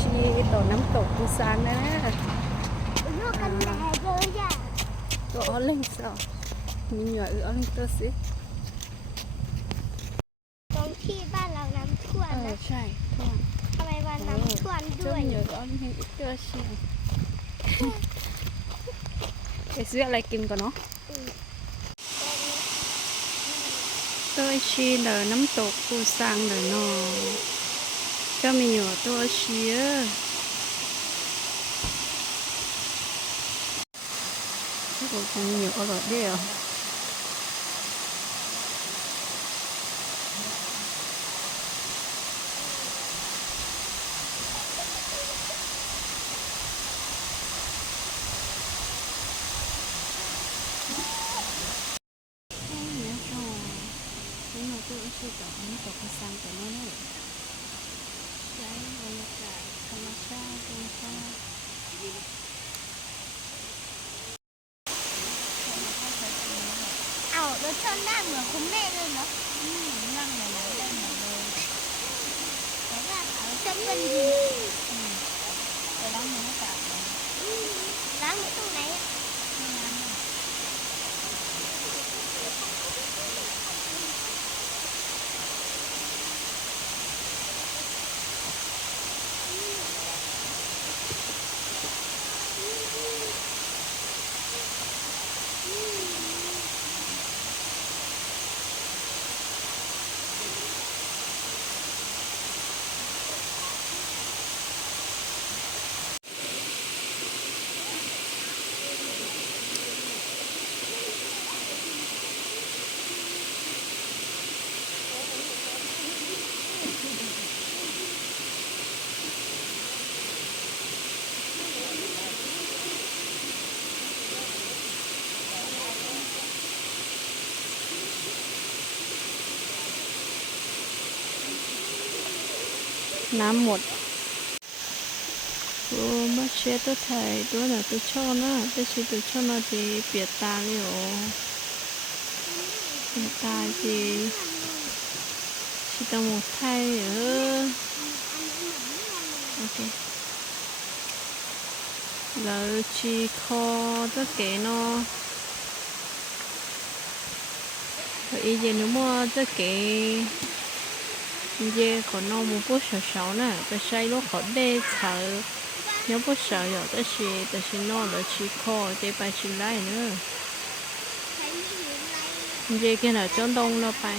ชีต่อน้ำตกปูซานนะตัวอ้อเล่งสอมีหน่วยอ้อเล่งตัวสิตรงที่บ้านเราน้ำท่วมนะใช่ท่วมทำไมวันน้ำท่วมด้วยหน่วยอ้อเล่งตัวชีไปซื้ออะไรกินก่อนเนาะตัวชีเดอน้ำตกปูซานเดอเนาะก็มีอยู่ตัวชีก็คงnhiều ở rồi đấy à tôi sẽ chọn những cái cây xanh của nó đấy trái bông cải thơm sa bông saรถชนหน้าเหมือนคุณแม่เลยเนาะนั่งไหนได้หมดเลยแต่ว่าเขาจะเป็นดีไปล้างมือให้สะอาดเลยล้างมือตรงไหนน้ำหมดมาเช็ดตัวไทยตัวไหนตัวช่อนะตัวชีตัวช่อนะจีเปียกตาเลยโอเปียกตาจีชีตหมดไทยโอเคแล้วชีคอตัวเก๋เนาะอีเจนุมัวตัวเก๋giờ còn nó một bút sầu sầu nè, tôi xây lúc họ đê thở, nếu bút sầu rồi tôi sẽ nó là chỉ kho để bài chỉ lại nữa. Giờ cái nào cho đông nó bay.